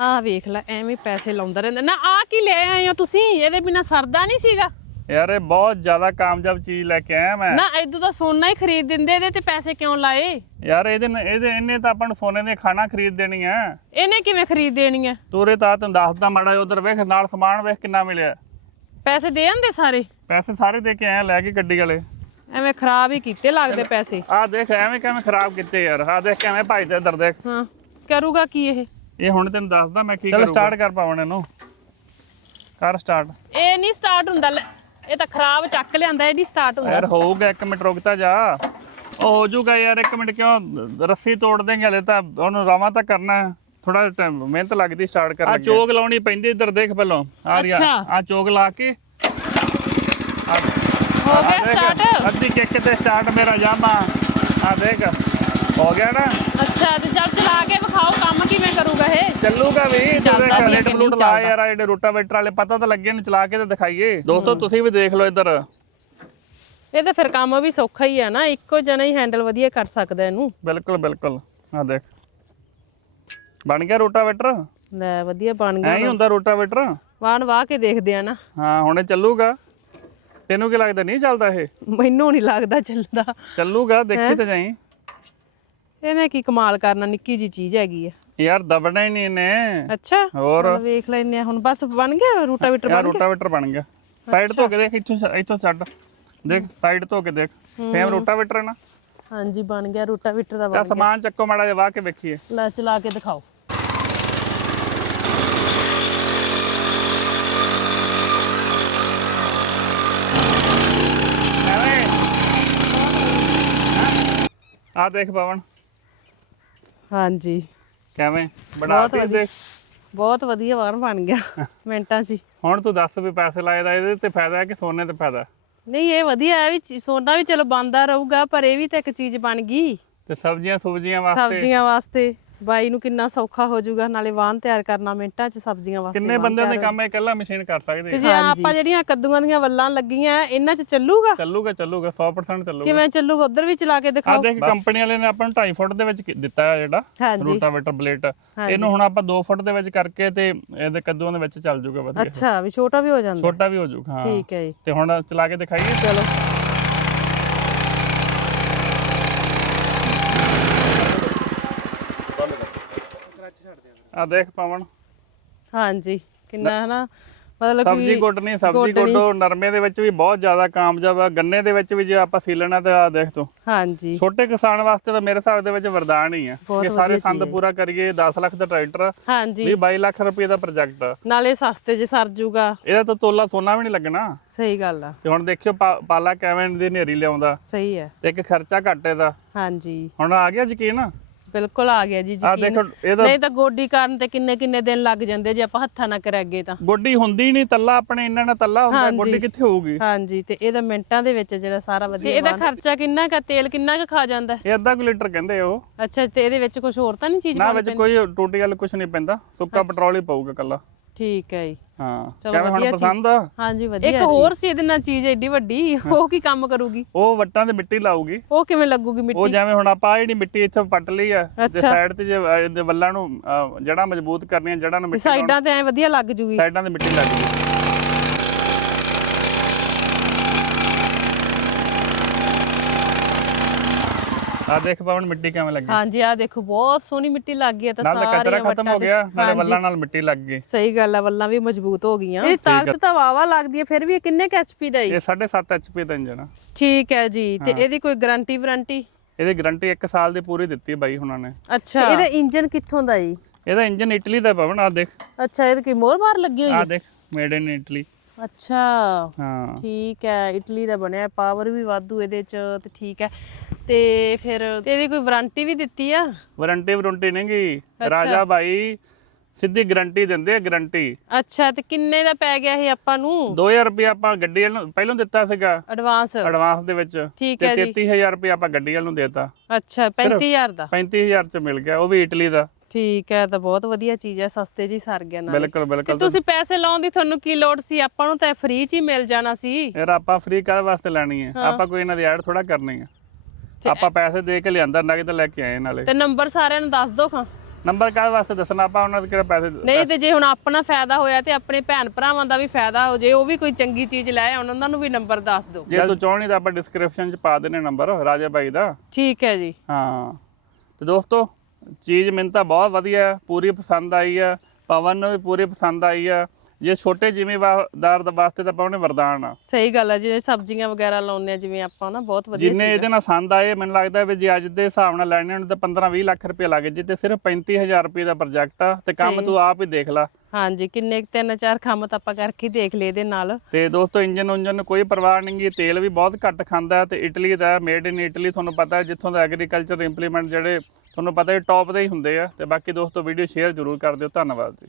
ਆਹ ਵੇਖ ਲੈ ਐਵੇਂ ਪੈਸੇ ਲਾਉਂਦਾ ਰਹਿੰਦਾ। ਨਾ ਆ ਕੀ ਲੈ ਆਏ ਹੋ ਤੁਸੀਂ? ਇਹਦੇ ਬਿਨਾ ਸਰਦਾ ਨਹੀਂ ਸੀਗਾ। ਯਾਰ ਇਹ ਬਹੁਤ ਜ਼ਿਆਦਾ ਕਾਮਯਾਬ ਚੀਜ਼ ਲੈ ਕੇ ਆਇਆ ਮੈਂ। ਨਾ ਇਦੋਂ ਤਾਂ ਸੋਨਾ ਹੀ ਖਰੀਦ ਦਿੰਦੇ ਇਹਦੇ ਤੇ ਪੈਸੇ ਕਿਉਂ ਲਾਏ? ਯਾਰ ਇਹਦੇ ਨਾਲ- ਇਹਦੇ ਇਹਨੇ ਤਾਂ ਆਪਾਂ ਨੂੰ ਸੋਨੇ ਦੇ ਖਾਣਾ ਖਰੀਦ ਦੇਣੀ ਆ। ਇਹਨੇ ਕਿਵੇਂ ਖਰੀਦ ਦੇਣੀ ਹੈ ਤੂਰੇ ਤਾਂ ਤੈਨੂੰ ਦੱਸਦਾ ਮਾੜਾ ਉਧਰ ਵੇਖ ਨਾਲ ਸਮਾਨ ਵੇਖ ਕਿੰਨਾ ਮਿਲਿਆ। ਪੈਸੇ ਦੇ ਆਂਦੇ ਸਾਰੇ? ਪੈਸੇ ਸਾਰੇ ਦੇ ਕੇ ਆਇਆ ਲੈ ਕੇ ਗੱਡੀ ਵਾਲੇ। ਐਵੇਂ ਖਰਾਬ ਹੀ ਕੀਤੇ ਲੱਗਦੇ ਪੈਸੇ। ਆਹ ਦੇਖ ਐਵੇਂ ਕਿਵੇਂ ਖਰਾਬ ਕੀਤੇ ਯਾਰ। ਆਹ ਦੇਖ ਕਿਵੇਂ ਭਜਦੇ ਇੱਧਰ ਦੇਖ। ਹਾਂ ਕਰੂਗਾ ਕੀ ਇਹ? ਇਹ ਹੁਣ ਤੈਨੂੰ ਦੱਸਦਾ ਮੈਂ ਕੀ ਚਲ ਸਟਾਰਟ ਕਰ ਪਾਵਣ ਇਹਨੂੰ। ਕਰ ਸਟਾਰਟ ਇਹ ਨਹੀਂ ਸਟਾਰਟ ਹੁੰਦਾ ਲੈ, ਇਹ ਤਾਂ ਖਰਾਬ ਚੱਕ ਲਿਆਂਦਾ ਇਹ ਨਹੀਂ ਸਟਾਰਟ ਹੁੰਦਾ। ਯਾਰ ਹੋਊਗਾ ਇੱਕ ਮਿੰਟ ਰੁਕ ਤਾਂ ਜਾ। ਉਹ ਹੋ ਜਾਊਗਾ ਯਾਰ ਇੱਕ ਮਿੰਟ ਕਿਉਂ ਰੱਸੀ ਤੋੜ ਦੇਂਗੇ ਹਲੇ ਤਾਂ ਉਹਨੂੰ ਰਵਾਂ ਤਾਂ ਕਰਨਾ ਥੋੜਾ ਟਾਈਮ ਮਿਹਨਤ ਲੱਗਦੀ ਸਟਾਰਟ ਕਰਨ ਆ ਚੋਕ ਲਾਉਣੀ ਪੈਂਦੀ ਇੱਧਰ ਦੇਖ ਪਹਿਲਾਂ। ਆ ਰਿਹਾ ਅੱਛਾ। ਆ ਚੋਕ ਲਾ ਕੇ। ਹੋ ਗਿਆ ਸਟਾਰਟ ਅੱਧੀ ਕਿੱਕ ਤੇ ਸਟਾਰਟ ਮੇਰਾ ਜਾਮਾ। ਆ ਦੇਖ। ਹੋ ਗਿਆ ਨਾ? ਅੱਛਾ ਤੇ ਚੱਲ ਚਲਾ ਕੇ ਵਿਖਾਓ ਕੰਮ ਕਿਵੇਂ ਕਰੂਗਾ ਇਹ। ਚੱਲੂਗਾ ਵੀ ਤੂੰ ਚੱਲਦਾ ਦੇਖ ਵੀ ਹੈ ਲੈਟ ਕਿ ਬਲੂਟ ਲਾ। ਯਾਰ ਜਿਹੜੇ ਰੋਟਾਵੇਟਰ ਵਾਲੇ ਪਤਾ ਤਾਂ ਲੱਗੇ ਨੇ ਚਲਾ ਕੇ ਤੇ ਦਿਖਾਈਏ। ਦੋਸਤੋ ਤੁਸੀਂ ਵੀ ਦੇਖ ਲਓ ਇੱਧਰ। ਇਹ ਤਾਂ ਫਿਰ ਕੰਮ ਵੀ ਸੌਖਾ ਹੀ ਆ ਨਾ ਇੱਕੋ ਜਣਾ ਹੀ ਹੈਂਡਲ ਵਧੀਆ ਕਰ ਸਕਦਾ ਇਹਨੂੰ। ਬਿਲਕੁਲ ਬਿਲਕੁਲ। ਆ ਦੇਖ। ਬਣ ਗਿਆ ਰੋਟਾਵੇਟਰ? ਲੈ ਵਧੀਆ ਬਣ ਗਿਆ ਐਂ ਹੁੰਦਾ ਰੋਟਾਵੇਟਰ? ਵਾਣ ਵਾਹ ਕੇ ਦੇਖਦੇ ਆ ਨਾ। ਹਾਂ ਹੁਣ ਇਹ ਚੱਲੂਗਾ। ਤੈਨੂੰ ਕੀ ਲੱਗਦਾ ਨਹੀਂ ਚੱਲਦਾ ਇਹ? ਮੈਨੂੰ ਨਹੀਂ ਲੱਗਦਾ ਚੱਲਦਾ। ਚੱਲੂਗਾ ਦੇਖੀ ਤੇ ਜਾਈ। ਇਹਨੇ ਕੀ ਕਮਾਲ ਕਰਨਾ ਨਿੱਕੀ ਜੀ ਚੀਜ਼ ਹੈਗੀ ਆ। ਯਾਰ ਦਬਣਾ ਹੀ ਨਹੀਂ ਇਹਨੇ। ਅੱਛਾ ਹੋਰ? ਚੱਲ ਵੇਖ ਲੈਨੇ ਆ ਹੁਣ ਬਸ ਬਣ ਗਿਆ ਰੂਟਾਵੀਟਰ ਯਾਰ ਰੋਟਾਵੇਟਰ ਬਣ ਗਿਆ। ਸਾਈਡ ਧੋ ਕੇ ਦੇਖ ਇੱਥੋਂ ਇੱਥੋਂ ਛੱਡ। ਦੇਖ ਸਾਈਡ ਧੋ ਕੇ ਦੇਖ। ਸੇਮ ਰੋਟਾਵੇਟਰ ਹੈ ਨਾ? ਹਾਂਜੀ ਬਣ ਗਿਆ ਰੂਟਾਵੀਟਰ ਦਾ ਤਾਂ ਬਣ ਸਮਾਨ ਚੱਕੋ ਮਾੜਾ ਜਿਹਾ ਵਾਹ ਕੇ ਵੇਖੀਏ। ਲੈ ਚਲਾ ਕੇ ਦਿਖਾਓ। ਐਵੇਂ। ਆ ਦੇਖ ਪਵਨ। ਹਾਂਜੀ। ਕਿਵੇਂ? ਬਣਾਤੀ ਦੇਖ ਬਹੁਤ ਵਧੀਆ ਵਾਣ ਬਣ ਗਿਆ ਮਿੰਟਾਂ 'ਚ ਹੀ। ਹੁਣ ਤੂੰ ਦੱਸ ਵੀ ਪੈਸੇ ਲਾਏ ਦਾ ਇਹਦੇ ਤੇ ਫਾਇਦਾ ਹੈ ਕਿ ਸੋਨੇ ਤੇ ਫਾਇਦਾ? ਹੈ? ਨਹੀਂ ਇਹ ਵਧੀਆ ਹੈ ਵੀ ਚੀ- ਸੋਨਾ ਵੀ ਚਲੋ ਬੰਦਾ ਰਹੂਗਾ ਪਰ ਇਹ ਵੀ ਤਾਂ ਇੱਕ ਚੀਜ਼ ਬਣ ਗਈ। ਤੇ ਸਬਜ਼ੀਆਂ ਸੁਬਜ਼ੀਆਂ ਵਾਸਤੇ? ਸਬਜ਼ੀਆਂ ਵਾਸਤੇ। ਬਾਈ ਨੂੰ ਕਿੰਨਾ ਸੌਖਾ ਹੋ ਜਾਊਗਾ ਨਾਲੇ ਵਾਹਨ ਤਿਆਰ ਕਰਨਾ ਮਿੰਟਾਂ 'ਚ ਸਬਜ਼ੀਆਂ ਵਾਸਤੇ ਕਿੰਨੇ ਬੰਦਿਆਂ ਦੇ ਕੰਮ ਇਹ ਇਕੱਲਾ ਮਸ਼ੀਨ ਕਰ ਸਕਦੀ ਤੇ ਹੈ ਜੇ ਆਪਾਂ ਜਿਹੜੀਆਂ ਕੱਦੂਆਂ ਦੀਆਂ ਵੱਲਾਂ ਲੱਗੀਆਂ ਇਹਨਾਂ 'ਚ ਚੱਲੂਗਾ? ਚੱਲੂਗਾ ਚੱਲੂਗਾ 100% ਚੱਲੂਗਾ। ਕਿਵੇਂ ਚੱਲੂਗਾ? ਉਧਰ ਵੀ ਚਲਾ ਕੇ ਆ ਦਿਖਾਓ ਦੇਖ ਕੰਪਨੀ ਵਾਲੇ ਨੇ ਆਪਾਂ ਨੂੰ 2.5 ਫੁੱਟ ਦੇ ਵਿੱਚ ਦਿੱਤਾ ਹੈ ਜਿਹੜਾ ਰੋਟਾਵੇਟਰ ਬਲੇਟ। ਇਹਨੂੰ ਹੁਣ ਆਪਾਂ 2 ਫੁੱਟ ਦੇ ਵਿੱਚ ਕਰਕੇ ਤੇ ਇਹਦੇ ਕੱਦੂਆਂ ਦੇ ਵਿੱਚ ਚੱਲ ਜਾਊਗਾ ਵਧੀਆ। ਅੱਛਾ ਵੀ ਛੋਟਾ ਵੀ ਹੋ ਜਾਂਦਾ। ਛੋਟਾ ਵੀ ਹੋ ਜਾਊਗਾ ਹਾਂ। ਠੀਕ ਹੈ ਜੀ। ਤੇ ਹੁਣ ਚਲਾ ਕੇ ਦਿਖਾਈਏ। ਚਲੋ। ਆ ਦੇਖ ਪਵਨ। ਹਾਂਜੀ ਕਿੰਨਾ ਹਨਾ ਮਤਲਬ ਸਬਜ਼ੀ ਕਿ ਗੁੱਡਣੀ ਸਬਜ਼ੀ ਗੁੱਡੋ ਨਰਮੇ ਦੇ ਵਿੱਚ ਵੀ ਬਹੁਤ ਜ਼ਿਆਦਾ ਕਾਮਯਾਬ ਆ। ਗੰਨੇ ਦੇ ਵਿੱਚ ਵੀ ਜੇ ਆਪਾਂ ਸੀਲਣਾ ਤੇ ਆ ਦੇਖ ਤੂੰ। ਹਾਂਜੀ। ਛੋਟੇ ਕਿਸਾਨ ਵਾਸਤੇ ਤਾਂ ਮੇਰੇ ਹਿਸਾਬ ਦੇ ਵਿੱਚ ਵਰਦਾਨ ਹੀ ਆ ਕਿ ਸਾਰੇ ਸੰਦ ਪੂਰਾ ਕਰੀਏ 10 ਲੱਖ ਦਾ ਟਰੈਕਟਰ ਹਾਂਜੀ। ਵੀ 22 ਲੱਖ ਰੁਪਏ ਦਾ ਪ੍ਰੋਜੈਕਟ। ਆ ਨਾਲੇ ਸਸਤੇ 'ਚ ਸਰ ਜੂਗਾ। ਇਹਦਾ ਤਾਂ ਤੋਲਾ ਸੋਨਾ ਵੀ ਨਹੀਂ ਲੱਗਣਾ। ਸਹੀ ਗੱਲ ਆ। ਤੇ ਹੁਣ ਦੇਖਿਓ ਪਾ- ਪਾਲਾ ਕਿਵੇਂ ਦੀ ਨੇਰੀ ਲਿਆਉਂਦਾ। ਸਹੀ ਹੈ ਤੇ ਇੱਕ ਖਰਚਾ ਘੱਟ ਇਹਦਾ। ਹਾਂਜੀ। ਹੁਣ ਆ ਗਿਆ ਯਕੀਨ? ਬਿਲਕੁਲ ਆ ਗਿਆ ਜੀ ਆ ਯਕੀਨ। ਦੇਖੋ ਇਹਦਾ ਨਹੀਂ ਤਾਂ ਗੋਡੀ ਕਰਨ ਤੇ ਕਿੰਨੇ ਕਿੰਨੇ ਦਿਨ ਲੱਗ ਜਾਂਦੇ ਜੇ ਆਪਾਂ ਹੱਥਾਂ ਨਾਲ ਕਰਾਂਗੇ ਤਾਂ। ਗੋਡੀ ਹੁੰਦੀ ਨਹੀਂ ਤੱਲਾ ਆਪਣੇ ਇੰਨਾ ਨਾ ਤੱਲਾ ਹੁੰਦਾ ਗੋਡੀ ਕਿੱਥੇ ਹੋਊਗੀ? ਹਾਂਜੀ ਤੇ ਇਹਦਾ ਮਿੰਟਾਂ ਦੇ ਵਿੱਚ ਜਿਹੜਾ ਸਾਰਾ ਵਧੀਆ ਇਹਦਾ ਖਰਚਾ ਕਿੰਨਾ ਕਾ ਤੇਲ ਕਿੰਨਾ ਕੁ ਖਾ ਜਾਂਦਾ? ਹੈ? ਇਹ ਅੱਧਾ ਕੁ ਲੀਟਰ ਕਹਿੰਦੇ ਉਹ। ਅੱਛਾ ਤੇ ਇਹਦੇ ਵਿੱਚ ਕੁਝ ਹੋਰ ਤਾਂ ਨਹੀਂ ਚੀਜ਼ ਨਾ ਵਿੱਚ ਕੋਈ ਟੂਟੀ ਵਾਲ ਕੁਝ ਨਹੀਂ ਪੈਂਦਾ। ਸੁੱਕਾ ਪੈਟਰੋਲ ਹੀ ਪਊਗਾ ਕੱਲਾ ਠੀਕ ਹੈ ਜੀ। ਹਾਂ। ਚਲੋ ਕਿਵੇਂ ਹੁਣ ਵਧੀਆ ਪਸੰਦ ਆ? ਹਾਂਜੀ ਵਧੀਆ ਇੱਕ ਹੋਰ ਸੀ ਇਹਦੇ ਨਾਲ ਚੀਜ਼ ਐਡੀ ਵੱਡੀ ਉਹ ਕੀ ਕੰਮ ਕਰੂਗੀ? ਉਹ ਵੱਟਾਂ ਤੇ ਮਿੱਟੀ ਲਾਊਗੀ। ਉਹ ਕਿਵੇਂ ਲੱਗੂਗੀ ਮਿੱਟੀ? ਉਹ ਜਿਵੇਂ ਹੁਣ ਆਪਾਂ ਆਹ ਜਿਹੜੀ ਮਿੱਟੀ ਇੱਥੇ ਪੱਟ ਲਈ ਆ ਤੇ ਸਾਈਡ ਤੇ ਜੇ ਅਹ, ਇਹਦੇ ਵੱਲਾਂ ਨੂੰ ਅਹ, ਜੜ੍ਹਾਂ ਮਜ਼ਬੂਤ ਕਰਨੀਆਂ ਜੜ੍ਹਾਂ ਨੂੰ ਮਿੱਟੀ ਸਾਈਡਾਂ ਤੇ ਐ ਵਧੀਆ ਲੱਗ ਜੂਗੀ। ਸਾਈਡਾਂ ਤੇ ਮਿੱਟੀ ਲੱਗ ਗਈ ਆ ਦੇਖ ਪਾਵਨ ਮਿੱਟੀ ਕਿਵੇਂ ਲੱਗੀ? ਹਾਂਜੀ ਆ ਦੇਖੋ ਬਹੁਤ ਸੋਹਣੀ ਮਿੱਟੀ ਲੱਗ ਗਈ ਹੈ ਤਾਂ ਨਾਲੇ ਕਚਰਾ ਖਤਮ ਹੋ ਗਿਆ ਨਾਲੇ ਵੱਲਾਂ ਨਾਲ ਮਿੱਟੀ ਲੱਗ ਗਈ। ਸਹੀ ਗੱਲ ਆ ਵੱਲਾਂ ਵੀ ਮਜ਼ਬੂਤ ਹੋ ਗਈਆਂ। ਇਹ ਤਾਕਤ ਤਾਂ ਵਾਵਾ ਲੱਗਦੀ ਹੈ ਫਿਰ ਵੀ ਇਹ ਕਿੰਨੇ ਐਚਪੀ ਦਾ ਇਹ ਹੈ 7.5 ਐਚਪੀ ਦਾ ਇੰਜਨ ਆ। ਠੀਕ ਹੈ ਜੀ ਤੇ ਇਹਦੀ ਕੋਈ ਗਾਰੰਟੀ ਵਾਰੰਟੀ? ਇਹਦੀ ਗਾਰੰਟੀ 1 ਸਾਲ ਦੀ ਪੂਰੀ ਦਿੱਤੀ ਹੈ ਬਾਈ ਹੁਣਾਂ ਨੇ। ਅੱਛਾ। ਇਹਦਾ ਇੰਜਨ ਕਿੱਥੋਂ ਦਾ ਜੀ? ਇਹਦਾ ਇੰਜਨ ਇਟਲੀ ਦਾ ਪਵਨ ਆ ਦੇਖ। ਅੱਛਾ ਇਹਦੇ ਕੀ ਮੋਹਰ ਮਾਰ ਲੱਗੀ ਹੋਈ ਆ ਦੇਖ ਮੇਡ ਇਨ ਇਟਲੀ ਅੱਛਾ। ਹਾਂ। ਠੀਕ ਹੈ ਇਟਲੀ ਦਾ ਬਣਿਆ ਪਾਵਰ ਵੀ ਵਾਧੂ ਇਹਦੇ ਚ ਤੇ ਠੀਕ ਹੈ। ਤੇ ਫਿਰ ਤੇ ਇਹਦੀ ਕੋਈ ਵਾਰੰਟੀ ਵੀ ਦਿੱਤੀ ਆ? ਵਾਰੰਟੀ ਵਾਰੰਟੀ ਨਹੀਂ ਗਈ ਰਾਜਾ ਬਾਈ ਸਿੱਧੀ ਗਾਰੰਟੀ ਦਿੰਦੇ ਆ ਗਾਰੰਟੀ ਅੱਛਾ ਤੇ ਕਿੰਨੇ ਦਾ ਪੈ ਗਿਆ ਇਹ ਆਪਾਂ ਨੂੰ? 2000 ਰੁਪਏ ਆਪਾਂ ਗੱਡੀ ਵਾਲ ਨੂੰ ਪਹਿਲਾਂ ਦਿੱਤਾ ਸੀਗਾ। ਐਡਵਾਂਸ ਐਡਵਾਂਸ ਦੇ ਵਿੱਚ। ਤੇ ਹੈ ਜੀ। 33000 ਰੁਪਏ ਆਪਾਂ ਗੱਡੀ ਵਾਲ ਨੂੰ ਦੇਤਾ। ਅੱਛਾ 35000 ਦਾ? 35000 ਚ ਮਿਲ ਗਿਆ ਉਹ ਵੀ ਇਟਲੀ ਦਾ। ਠੀਕ ਹੈ ਤਾਂ ਬਹੁਤ ਵਧੀਆ ਚੀਜ਼ ਹੈ ਸਸਤੇ ਜੀ ਸਰ ਗਿਆ ਨਾਲ। ਬਿਲਕੁਲ ਤੇ ਬਿਲਕੁਲ ਤੁਸੀਂ ਪੈਸੇ ਲਾਉਣ ਦੀ ਤੁਹਾਨੂੰ ਕੀ ਲੋੜ ਸੀ? ਆਪਾਂ ਨੂੰ ਤਾਂ ਫ੍ਰੀ ਚ ਹੀ ਮਿਲ ਜਾਣਾ ਸੀ। ਯਾਰ ਆਪਾਂ ਫ੍ਰੀ ਕਾਹਦੇ ਵਾਸਤੇ ਲੈਣੀ ਹੈ? ਆਪਾਂ ਕੋਈ ਇਹਨਾਂ ਦੀ ਐਡ ਥੋੜਾ ਕਰਨੀ ਹੈ। ਆਪਾਂ ਪੈਸੇ ਦੇ ਕੇ ਲਿਆਂਦਾ ਨਗਦ ਲੈ ਕੇ ਆਏ ਨਾਲੇ। ਤੇ ਨੰਬਰ ਸਾਰਿਆਂ ਨੂੰ ਦੱਸ ਦੋ ਖਾਂ। ਨੰਬਰ ਕਾਹਦੇ ਵਾਸਤੇ ਦੱਸਣਾ? ਆਪਾਂ ਉਹਨਾਂ ਦੇ ਕਿਹੜੇ ਪੈਸੇ ਨਹੀਂ ਤੇ ਜੇ ਹੁਣ ਆਪਣਾ ਫਾਇਦਾ ਹੋਇਆ ਤੇ ਆਪਣੇ ਭੈਣ ਭਰਾਵਾਂ ਦਾ ਵੀ ਫਾਇਦਾ ਹੋ ਜੇ ਉਹ ਵੀ ਕੋਈ ਚੰਗੀ ਚੀਜ਼ ਲੈ ਆਉਣ ਉਹਨਾਂ ਨੂੰ ਵੀ ਨੰਬਰ ਦੱਸ ਦਿਓ ਜੇ ਤੂੰ ਚਾਹਣੀ ਤਾਂ ਆਪਾਂ ਡਿਸਕ੍ਰਿਪਸ਼ਨ 'ਚ ਪਾ ਦੇਣੇ ਨੰਬਰ ਰਾਜਾ ਬਾਈ ਦਾ। ਠੀਕ ਹੈ ਜੀ। ਹਾਂ। ਤੇ ਦੋਸਤੋ ਚੀਜ਼ ਮੈਨੂੰ ਤਾਂ ਬਹੁਤ ਵਧੀਆ ਪੂਰੀ ਪਸੰਦ ਆਈ ਆ। ਪਵਨ ਨੂੰ ਵੀ ਪੂਰੀ ਪਸੰਦ ਆਈ ਆ। ਜੇ ਛੋਟੇ ਜ਼ਿਮੀਂਦਾਰ ਦੇ ਵਾਸਤੇ ਤਾਂ ਪਾਉਣੇ ਵਰਦਾਨ ਆ। ਸਹੀ ਗੱਲ ਹੈ ਜਿਵੇਂ ਸਬਜ਼ੀਆਂ ਵਗੈਰਾ ਲਾਉਂਦੇ ਆ ਜਿਵੇਂ ਆਪਾਂ ਨਾ ਬਹੁਤ ਵਧੀਆ ਜਿੰਨੇ ਇਹਦੇ ਨਾਲ ਸੰਦ ਆਏ ਮੈਨੂੰ ਲੱਗਦਾ ਵੀ ਜੇ ਅੱਜ ਦੇ ਹਿਸਾਬ ਨਾਲ ਲੈਣੇ ਹੋਣ ਤਾਂ 15-20 ਲੱਖ ਰੁਪਏ ਲੱਗ ਜੇ ਤੇ ਸਿਰਫ 35000 ਰੁਪਏ ਦਾ ਪ੍ਰੋਜੈਕਟ ਆ ਤੇ ਕੰਮ ਤੂੰ ਆਪ ਹੀ ਦੇਖ ਲੈ। ਹਾਂਜੀ, ਕਿੰਨੇ ਕੁ ਤਿੰਨ ਚਾਰ ਕੰਮ ਤਾਂ ਆਪਾਂ ਕਰਕੇ ਦੇਖ ਲਏ ਇਹਦੇ ਨਾਲ। ਤੇ ਦੋਸਤੋ, ਇੰਜਨ ਉਂਜਨ ਨੂੰ ਕੋਈ ਪਰਵਾਹ ਨਹੀਂ ਗੀ, ਤੇਲ ਵੀ ਬਹੁਤ ਘੱਟ ਖਾਂਦਾ ਹੈ ਤੇ ਇਟਲੀ ਦਾ ਮੇਡ ਇਨ ਇਟਲੀ ਤੁਹਾਨੂੰ ਪਤਾ ਜਿੱਥੋਂ ਦਾ ਐਗਰੀਕਲਚਰ ਇੰਪਲੀਮੈਂਟ ਜਿਹੜੇ, ਤੁਹਾਨੂੰ ਪਤਾ ਹੈ ਟੌਪ ਦੇ ਹੀ ਹੁੰਦੇ ਆ। ਤੇ ਬਾਕੀ ਦੋਸਤੋ ਵੀਡੀਓ ਸ਼ੇਅਰ ਜ਼ਰੂਰ ਕਰ ਦਿਓ। ਧੰਨਵਾਦ ਜੀ।